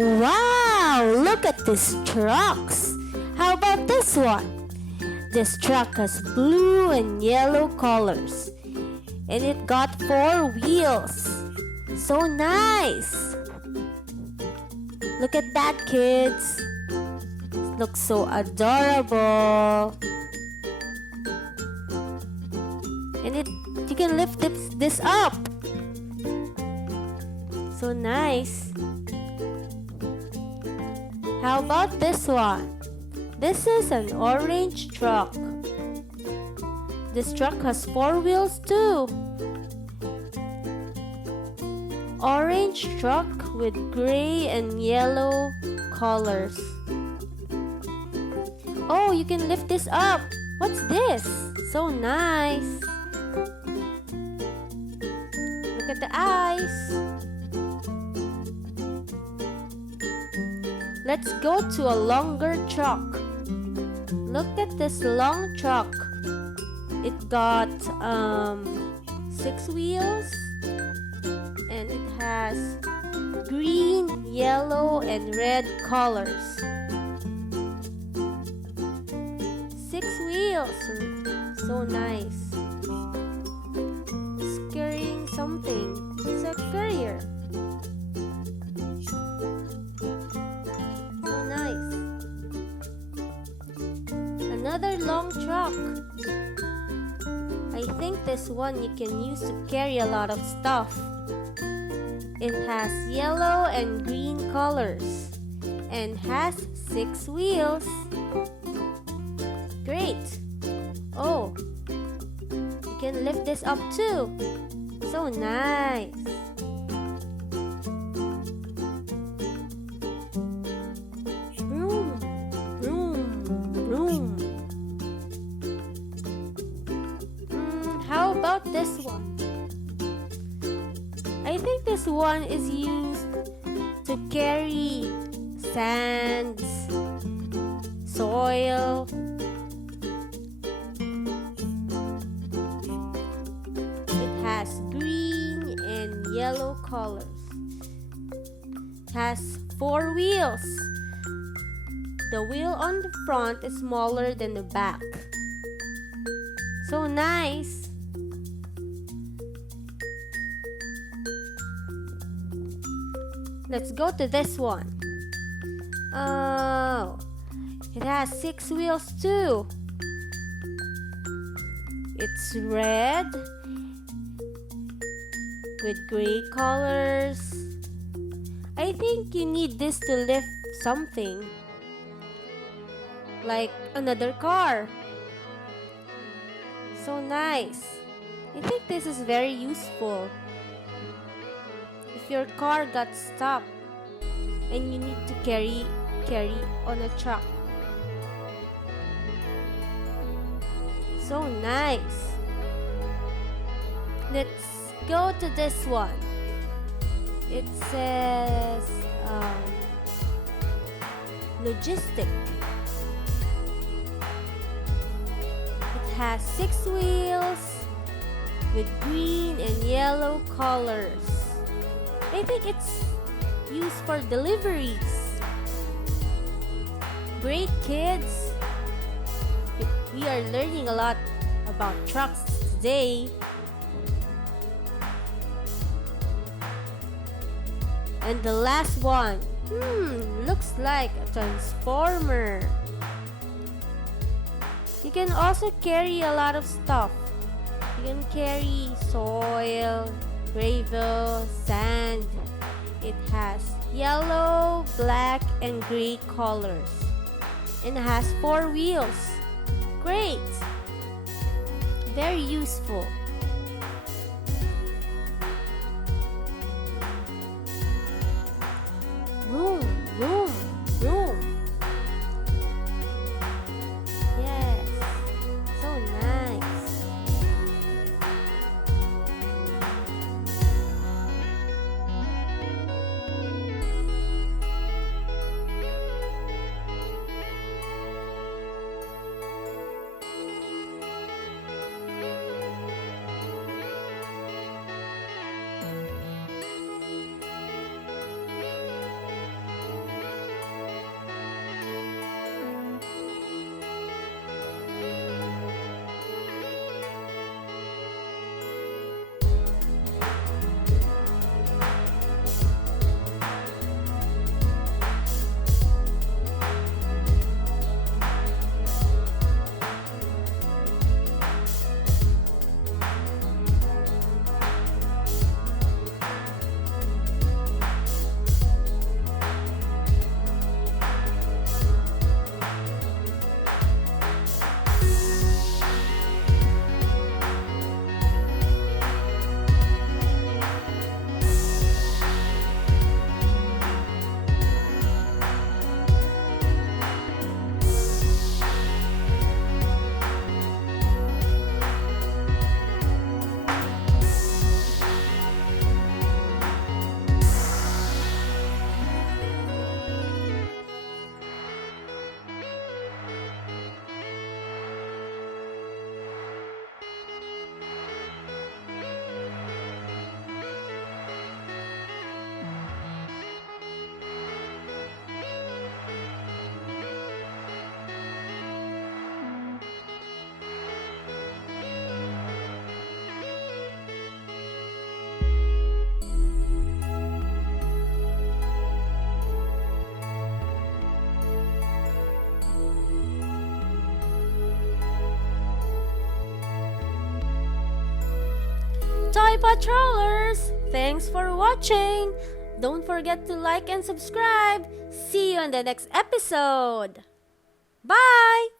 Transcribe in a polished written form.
Wow, look at these trucks. How about this one? This truck has blue and yellow colors, and it got 4 wheels. So nice. Look at that, kids. It looks so adorable. And you can lift this up. So nice. How about this one? This is an orange truck. This truck has 4 wheels too. Orange truck with gray and yellow colors. Oh, you can lift this up. What's this? So nice. Look at the eyes. Let's go to a longer truck. Look at this long truck. It got 6 wheels, and it has green, yellow, and red colors. 6 wheels. So nice. It's carrying something. It's a carrier. So nice. Another long truck. I think this one you can use to carry a lot of stuff. It has yellow and green colors and has 6 wheels. Great. Oh, you can lift this up too. So nice. Vroom, vroom, vroom. How about this one? I think this one is used to carry sands, soil. It has green and yellow colors. It has 4 wheels. The wheel on the front is smaller than the back. So nice. Let's go to this one. Oh, it has 6 wheels too. It's red with gray colors. I think you need this to lift something, like another car. So nice. I think this is very useful. If your car got stuck and you need to carry on a truck. So nice. Let's go to this one. It says logistic. It has 6 wheels with green and yellow colors. I think it's used for deliveries. Great, kids! We are learning a lot about trucks today. And the last one. Looks like a transformer. You can also carry a lot of stuff. You can carry soil, gravel, sand. It has yellow, black, and gray colors. And it has 4 wheels. Great! Very useful. Vroom, vroom, vroom. Yes, so nice. Toy Patrollers, thanks for watching. Don't forget to like and subscribe. See you on the next episode. Bye!